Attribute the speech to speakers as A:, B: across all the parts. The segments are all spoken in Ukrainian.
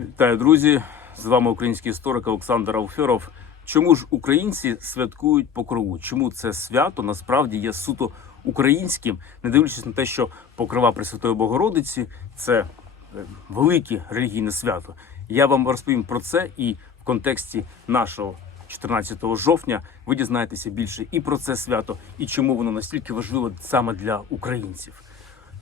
A: Вітаю, друзі! З вами український історик Олександр Алферов. Чому ж українці святкують покрову? Чому це свято насправді є суто українським, не дивлячись на те, що покрова Пресвятої Богородиці це е, велике релігійне свято. Я вам розповім про це і в контексті нашого 14 жовтня ви дізнаєтеся більше і про це свято, і чому воно настільки важливо саме для українців.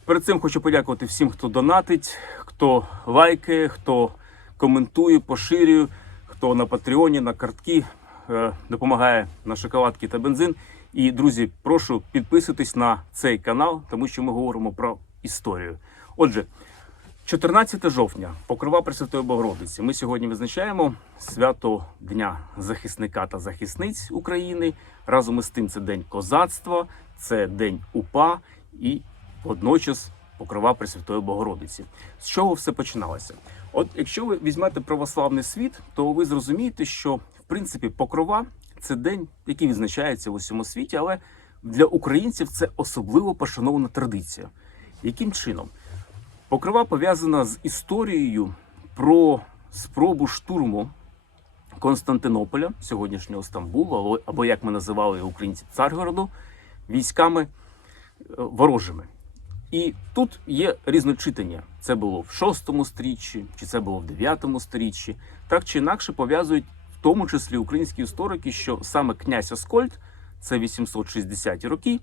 A: Перед цим хочу подякувати всім, хто донатить, хто лайкає, хто коментує, поширює, хто на Патреоні, на картки е, допомагає на шоколадки та бензин. І друзі, прошу підписуйтесь на цей канал, тому що ми говоримо про історію. Отже, 14 жовтня, покрова Пресвятої Богородиці. Ми сьогодні визначаємо свято Дня захисника та захисниць України. Разом із тим, це день козацтва, це день УПА і водночас покрова Пресвятої Богородиці. З чого все починалося? От якщо ви візьмете православний світ, то ви зрозумієте, що в принципі покрова це день, який відзначається в усьому світі, але для українців це особливо пошанована традиція. Яким чином? Покрова пов'язана з історією про спробу штурму Константинополя, сьогоднішнього Стамбулу, або, як ми називали його українці Царгороду, військами е, ворожими. І тут є різночитання. Це було в 6 стріччі, чи це було в 9 стріччі. Так чи інакше пов'язують в тому числі українські історики, що саме князь Аскольд, це 860-ті роки,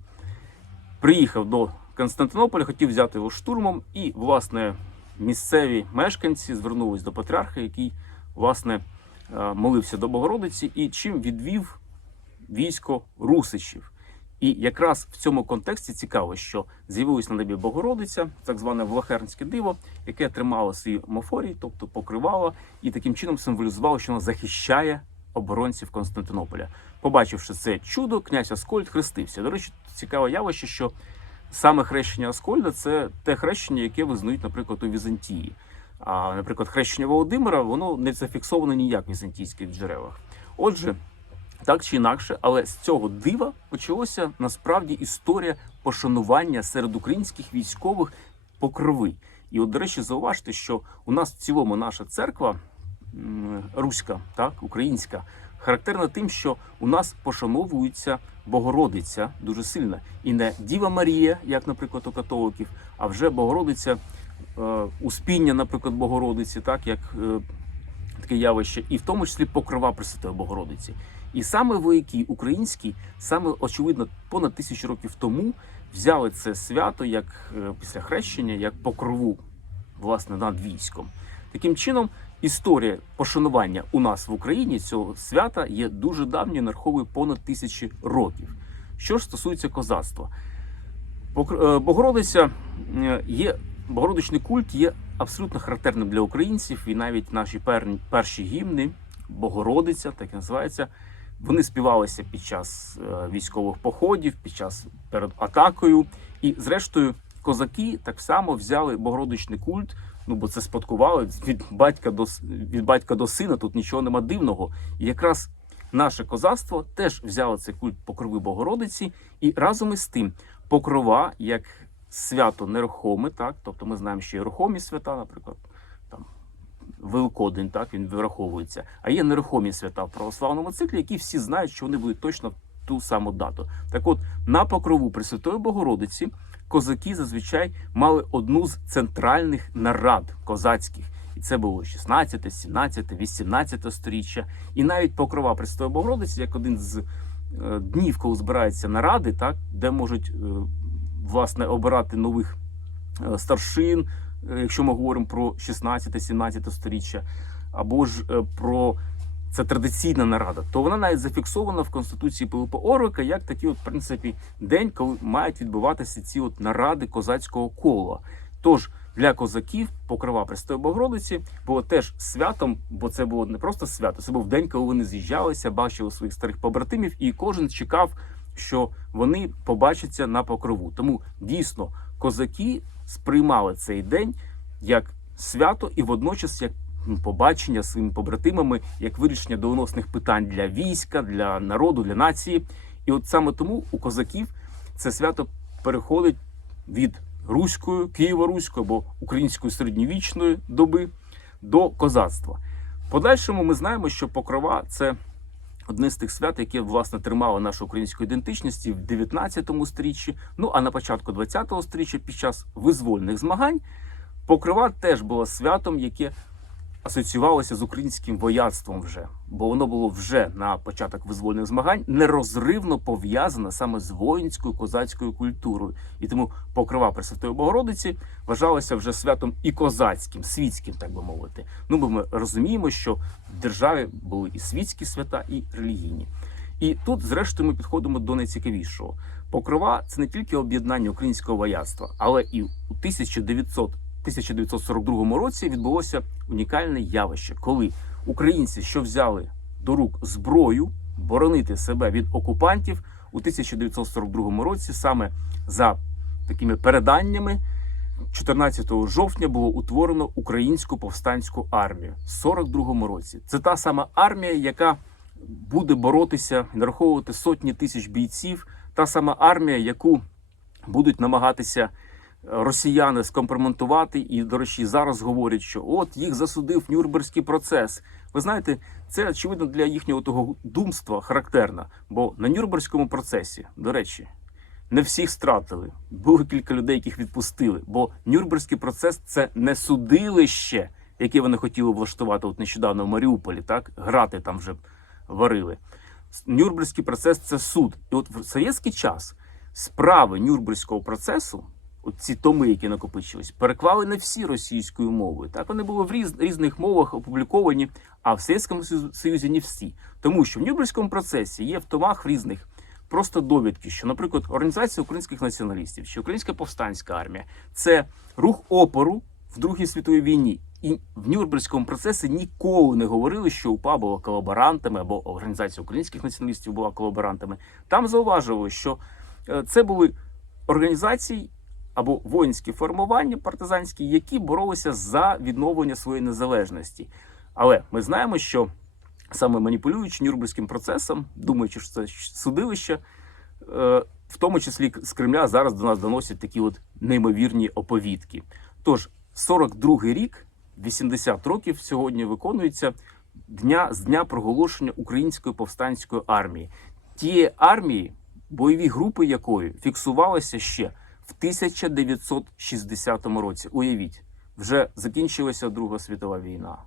A: приїхав до Константинополя, хотів взяти його штурмом, і, власне, місцеві мешканці звернулись до патріарха, який, власне, е, молився до Богородиці, і чим відвів військо русичів. І якраз в цьому контексті цікаво, що з'явилась на небі Богородиця, так зване Влахернське диво, яке тримало свій мофорій, тобто покривало, і таким чином символізувало, що воно захищає оборонців Константинополя. Побачивши це чудо, князь Аскольд хрестився. До речі, цікаве явище, що саме хрещення Аскольда це те хрещення, яке визнають, наприклад, у Візантії. А, наприклад, хрещення Володимира воно не зафіксовано ніяк в візантійських джерелах. Отже, так чи інакше, але з цього дива почалося насправді історія пошанування серед українських військових покрови. І, от, до речі, зауважте, що у нас в цілому наша церква руська, так, українська, характерна тим, що у нас пошановується Богородиця дуже сильно. І не Діва Марія, як, наприклад, у католиків, а вже Богородиця, е, успіння, наприклад, Богородиці, так як е, таке явище, і в тому числі покрова Пресвятої Богородиці. І саме вояки українські, саме очевидно, понад тисячу років тому взяли це свято як е, після хрещення, як покрову власне над військом. Таким чином, історія пошанування у нас в Україні цього свята є дуже давньою, нараховує понад тисячі років. Що ж стосується козацтва, е, Богородиця е, є Богородичний культ є абсолютно характерним для українців, і навіть наші перші гімни, Богородиця, так і називається, вони співалися під час е, військових походів, під час перед атакою. І, зрештою, козаки так само взяли Богородичний культ. Ну, бо це спадкували від батька до від батька до сина. Тут нічого нема дивного. І якраз наше козацтво теж взяло цей культ покрови Богородиці, і разом із тим покрова як свято нерухоме, так тобто ми знаємо, що є рухомі свята, наприклад, Великодень, так він враховується. А є нерухомі свята в православному циклі, які всі знають, що вони будуть точно в ту саму дату. Так от на покрову Пресвятої Богородиці козаки зазвичай мали одну з центральних нарад козацьких. І це було 16, 17, 18 сторіччя. І навіть покрова Пресвятої Богородиці, як один з е, днів, коли збираються наради, так, де можуть е, власне обирати нових е, старшин, якщо ми говоримо про 16-17 сторіччя, або ж е, про це традиційна нарада, то вона навіть зафіксована в Конституції Пилипа Орлика як такий, от, в принципі, день, коли мають відбуватися ці от наради козацького кола. Тож для козаків покрова Пресвятої Богородиці було теж святом, бо це було не просто свято, це був день, коли вони з'їжджалися, бачили своїх старих побратимів, і кожен чекав, що вони побачаться на покрову. Тому дійсно козаки сприймали цей день як свято і водночас як побачення зі своїми побратимами, як вирішення доленосних питань для війська, для народу, для нації. І от саме тому у козаків це свято переходить від руської, києво-руської або української середньовічної доби до козацтва. Подальшому ми знаємо, що покрова це одне з тих свят, яке власне тримало нашу українську ідентичність в 19 сторіччі. Ну а на початку 20 сторіччя, під час визвольних змагань, покрова теж була святом, яке асоціювалося з українським вояцтвом вже, бо воно було вже на початок визвольних змагань нерозривно пов'язане саме з воїнською козацькою культурою. І тому покрова Пресвятої Богородиці вважалася вже святом і козацьким, світським, так би мовити. Ну, бо ми розуміємо, що в державі були і світські свята, і релігійні. І тут, зрештою, ми підходимо до найцікавішого. Покрова це не тільки об'єднання українського вояцтва, але і у 1900 1942 році відбулося унікальне явище, коли українці, що взяли до рук зброю, боронити себе від окупантів у 1942 році, саме за такими переданнями, 14 жовтня було утворено українську повстанську армію в 42 році. Це та сама армія, яка буде боротися нараховувати сотні тисяч бійців, та сама армія, яку будуть намагатися росіяни скомпроментувати, і, до речі, зараз говорять, що от їх засудив Нюрнберзький процес. Ви знаєте, це очевидно для їхнього того думства характерно, бо на Нюрнберзькому процесі, до речі, не всіх стратили. Було кілька людей, яких відпустили. Бо Нюрнберзький процес це не судилище, яке вони хотіли влаштувати от нещодавно в Маріуполі, так грати там вже варили. Нюрнберзький процес це суд. І от в совєтський час справи Нюрнберзького процесу ці томи, які накопичились, переклали не всі російською мовою. Так вони були в різ, різних мовах опубліковані, а в Совєтському Союзі не всі. Тому що в Нюрнберзькому процесі є в томах різних просто довідки, що, наприклад, Організація українських націоналістів чи Українська повстанська армія це рух опору в Другій світовій війні. І в Нюрнберзькому процесі ніколи не говорили, що УПА була колаборантами або Організація українських націоналістів була колаборантами. Там зауважували, що е, це були організації або воїнські формування партизанські, які боролися за відновлення своєї незалежності. Але ми знаємо, що саме маніпулюючи Нюрнберзьким процесом, думаючи, що це судилище, е, в тому числі з Кремля зараз до нас доносять такі от неймовірні оповідки. Тож 42-й рік, 80 років сьогодні виконується дня з дня проголошення української повстанської армії, тієї армії, бойові групи якої фіксувалися ще в 1960 році. Уявіть, вже закінчилася Друга світова війна,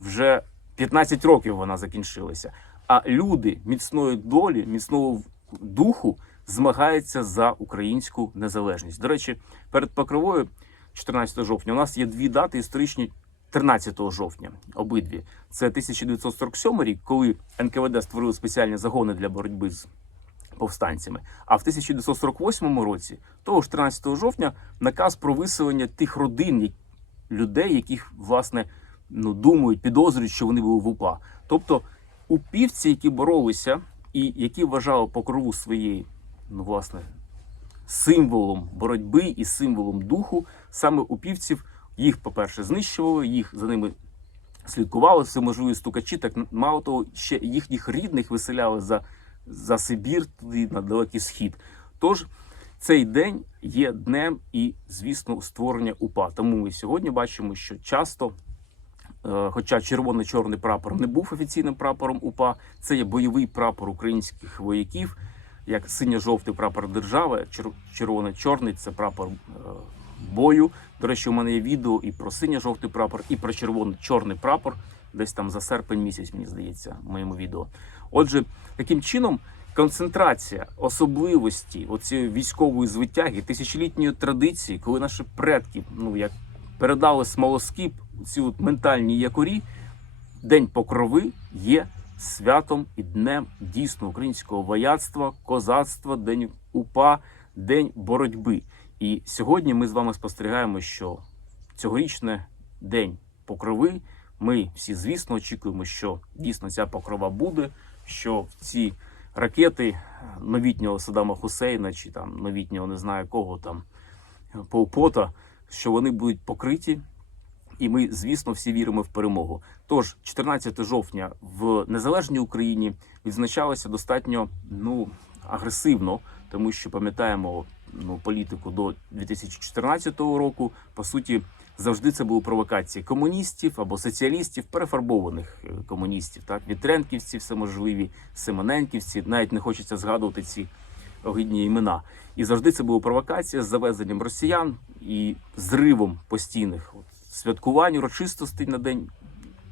A: вже 15 років вона закінчилася. А люди міцної долі, міцного духу змагаються за українську незалежність. До речі, перед покровою, 14 жовтня, у нас є дві дати історичні. 13 жовтня обидві це 1947 рік, коли НКВД створили спеціальні загони для боротьби з повстанцями. А в 1948 році, того ж 13 жовтня, наказ про виселення тих родин людей, яких власне ну думають, підозрюють, що вони були в УПА. Тобто упівці, які боролися і які вважали покрову своєї, ну власне, символом боротьби і символом духу, саме упівців їх, по-перше, знищували, їх за ними. Слідкували все можливі стукачі, так мало того, ще їхніх рідних виселяли за за Сибір, туди на далекий схід. Тож цей день є днем і, звісно, створення УПА. Тому ми сьогодні бачимо, що часто, е, хоча червоно-чорний прапор не був офіційним прапором УПА, це є бойовий прапор українських вояків, як синьо-жовтий прапор держави, червоно-чорний це прапор. Е, бою, до речі, у мене є відео і про синьо-жовтий прапор, і про червоно-чорний прапор, десь там за серпень місяць, мені здається, в моєму відео. Отже, таким чином концентрація особливості оцієї військової звитяги, тисячолітньої традиції, коли наші предки ну як передали смолоскип, ці от ментальні якорі, день покрови є святом і днем дійсно українського вояцтва, козацтва, день упа, день боротьби. І сьогодні ми з вами спостерігаємо, що цьогорічне день покрови. Ми всі, звісно, очікуємо, що дійсно ця покрова буде що ці ракети новітнього Саддама Хусейна чи там новітнього не знаю кого там Полпота, що вони будуть покриті. І ми, звісно, всі віримо в перемогу. Тож, 14 жовтня в незалежній Україні відзначалося достатньо ну агресивно, тому що пам'ятаємо ну політику до 2014 року. По суті, завжди це були провокації комуністів або соціалістів, перефарбованих е, комуністів, так вітренківці, всеможливі, Семененківці. Навіть не хочеться згадувати ці огидні імена. І завжди це була провокація з завезенням росіян і зривом постійних святкувань, урочистостей на день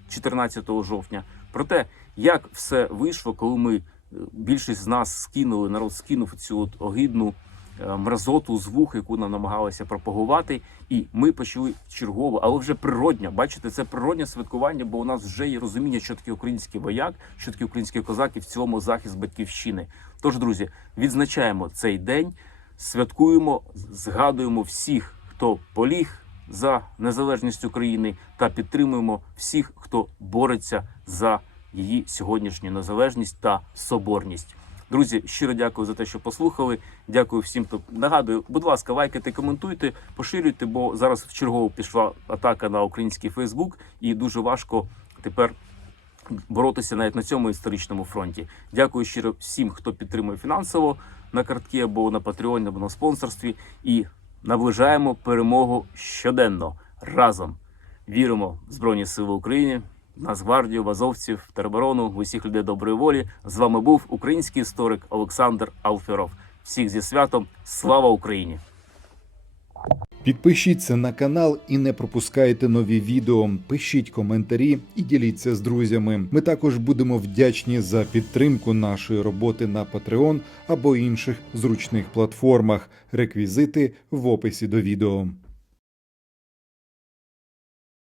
A: 14 жовтня. Про те, як все вийшло, коли ми е, більшість з нас скинули, народ скинув цю от огидну мразоту з вух, яку нам намагалися пропагувати, і ми почали чергово, але вже природньо. Бачите, це природнє святкування, бо у нас вже є розуміння, що таке український вояк, що таке український козак і в цілому захист батьківщини. Тож, друзі, відзначаємо цей день, святкуємо, згадуємо всіх, хто поліг за незалежність України, та підтримуємо всіх, хто бореться за її сьогоднішню незалежність та соборність. Друзі, щиро дякую за те, що послухали. Дякую всім, хто нагадую. Будь ласка, лайкайте, коментуйте, поширюйте, бо зараз в чергову пішла атака на український Фейсбук, і дуже важко тепер боротися навіть на цьому історичному фронті. Дякую щиро всім, хто підтримує фінансово на картки або на Patreon, або на спонсорстві. І наближаємо перемогу щоденно разом. Віримо в Збройні Сили України, Нацгвардію, в азовців, в тероборону, усіх людей доброї волі. З вами був український історик Олександр Алферов. Всіх зі святом. Слава Україні!
B: Підпишіться на канал і не пропускайте нові відео. Пишіть коментарі і діліться з друзями. Ми також будемо вдячні за підтримку нашої роботи на Patreon або інших зручних платформах. Реквізити в описі до відео.